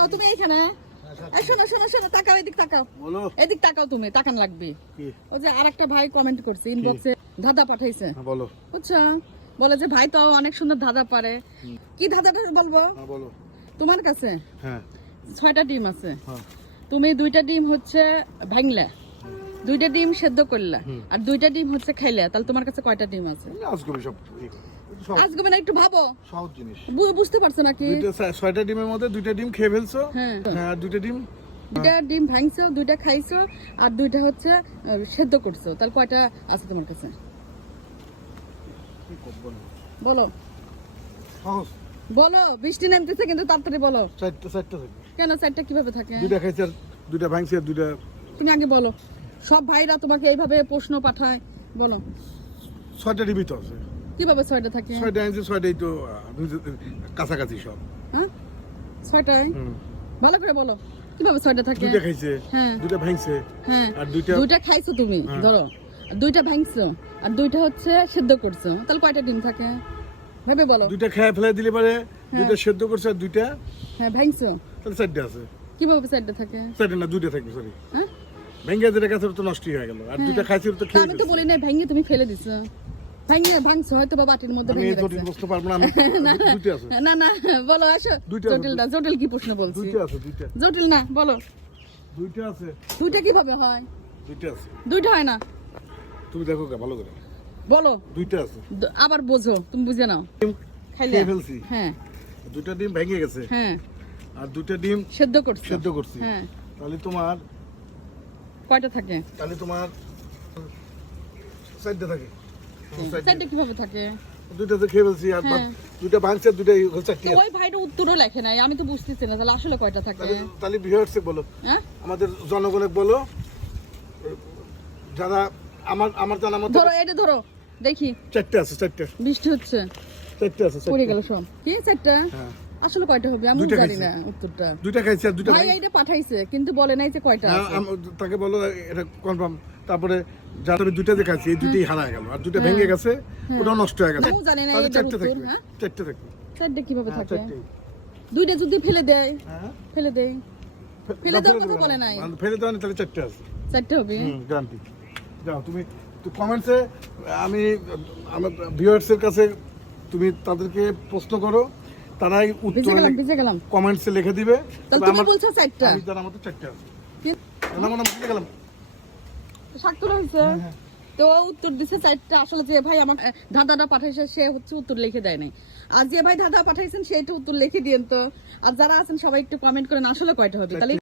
Hello তুমি এইখানে এই শোনো শোনো শোনো তাকাও এদিক তাকাও বলো এদিক তাকাও তুমি তাকান লাগবে কি ওই যে আরেকটা ভাই কমেন্ট করছে ইনবক্সে ধাঁধা পাঠাইছে বলো বুঝছো বলে যে ভাই তো অনেক সুন্দর ধাঁধা পারে কি ধাঁধাটা বলবো বলো তোমার কাছে হ্যাঁ 6টা ডিম আছে হ্যাঁ তুমি 2টা ডিম হচ্ছে ভাঙলা 2টা ডিম সেদ্ধ করলা আর 2টা ডিম হচ্ছে খাইলা তাহলে তোমার কাছে কয়টা ডিম আছে আজকে সব আজকে মানে একটু ভাবো সহজ জিনিস বুঝতে পারছো নাকি দুইটা 6টা ডিমের মধ্যে 2টা ডিম খেয়ে ফেলছো হ্যাঁ হ্যাঁ আর 2টা ডিম 2টা ডিম ভাঙছো 2টা খাইছো আর 2টা হচ্ছে সেদ্ধ করছো তাহলে কয়টা আছে তোমার কাছে বলো সহজ বলো বৃষ্টি নামতেছে কিন্তু তাড়াতাড়ি বলো 4টা থাকে কেন 4টা কিভাবে থাকে 2টা খাইছে আর 2টা ভাঙছে আর 2টা তুমি আগে বলো সব ভাইরা তোমাকে এইভাবে প্রশ্ন পাঠায় বলো 6টা ডিমই তো আছে কিভাবে 6টা থাকে 6টা আনছে 6টাই তো কাছাকাছি সব হ্যাঁ 6টায় ভালো করে বলো কিভাবে 6টা থাকে 2টা খাইছে হ্যাঁ 2টা ভাঙছে হ্যাঁ আর 2টা 2টা খাইছো তুমি ধরো আর 2টা ভাঙছো আর 2টা হচ্ছে সেদ্ধ করছো তাহলে কয়টা ডিম থাকে ভেবে বলো 2টা খেয়ে ফেলে দিলে পারে 2টা সেদ্ধ করছে আর 2টা হ্যাঁ ভাঙছো তাহলে 4টা আছে কিভাবে 4টা থাকে 4টা না 2টা থাকবে সরি হ্যাঁ ভেঙে যেটা কাছে তো নষ্টই হয়ে গেল আর 2টা খাইছে তো তা খেয়ে আমি তো বলি না ভেঙে তুমি ফেলে দিছো ভাঙছো হয়তো বা বাটির মধ্যে আমি ভেঙে এই জটিল বুঝতে পারবো না আমি 2টা আছে না না বলো আসো দুইটা আছে। জটিল না জটিল কি প্রশ্ন বলছি 2টা আছে 2টা জটিল না বলো 2টা আছে 2টা কিভাবে হয় 2টা আছে 2টা হয় না তুমি দেখো ভালো করে বলো 2টা আছে আবার বোঝো তুমি বুঝে নাও খাইলে খেয়ে ফেলছি হ্যাঁ 2টা ডিম ভেঙে গেছে হ্যাঁ আর 2টা ডিম সেদ্ধ করছো সেদ্ধ করছি হ্যাঁ তাহলে তোমার কয়টা থাকে 4টা থাকে 4টা কিভাবে থাকে 2টা তো খেয়ে ফেলছি আর হ্যাঁ। 2টা ভাঙছে 2টা চারটি তো ওই ভাইটা উত্তরও লেখে নাই আমি তো বুঝতেছি না তাহলে আসলে কয়টা থাকে তাহলে ভিউয়ার্সে বলো হ্যাঁ আমাদের জনগণে বলো যারা আমার জানা মতো ধরো এটা ধরো দেখি 4টা আছে 4টা বৃষ্টি হচ্ছে 4টা আছে পড়ে গেল সব কি 4টা হ্যাঁ আসলে কয়টা হবে আমি দুইটা জানি খাইছে। না উত্তরটা 2টা খাইছে আর 2টা ভাই এইটা পাঠাইছে কিন্তু বলে নাই যে কয়টা আছে তাকে বলো এটা কনফার্ম তারপরে যারা 2টা দেখাচ্ছি এই 2টাই হারায় গেল আর 2টা ভেঙে গেছে ওটাও নষ্ট হয়ে গেল আমিও জানি না তাহলে এটা 4টা উত্তর, থাকবে হ্যাঁ? 4টা থাকবে 4টা কিভাবে থাকে চারটেই। 2টা যদি ফেলে দেয় হ্যাঁ ফেলে দেয় ফেলে দেওয়ার কথা বলে নাই ফেলে দেওয়া তাহলে 4টা আছে 4টা হবে গ্যারান্টি যাও তুমি কমেন্টসে আমি আমার ভিউয়ার্সের কাছে তুমি তাদেরকে প্রশ্ন করো তারাই উত্তর ভিজে গেলাম কমেন্টসে লিখে দিবে তাহলে তবে তুমি বলছো 4টা আমি জানার মতো 4টা আছে কি? না মানে বুঝে গেলাম স্বাক্ষর হয়েছে তো ও উত্তর দিছে 4টা আসলে যে ভাই আমার ধাঁধাটা পাঠাইছে সে হচ্ছে উত্তর লিখে দেয় নাই আর যে ভাই ধাঁধা পাঠাইছেন সেইটা উত্তর লিখে দিয়েন তো আর যারা আছেন সবাই একটু কমেন্ট করেন আসলে কয়টা হবে তাহলে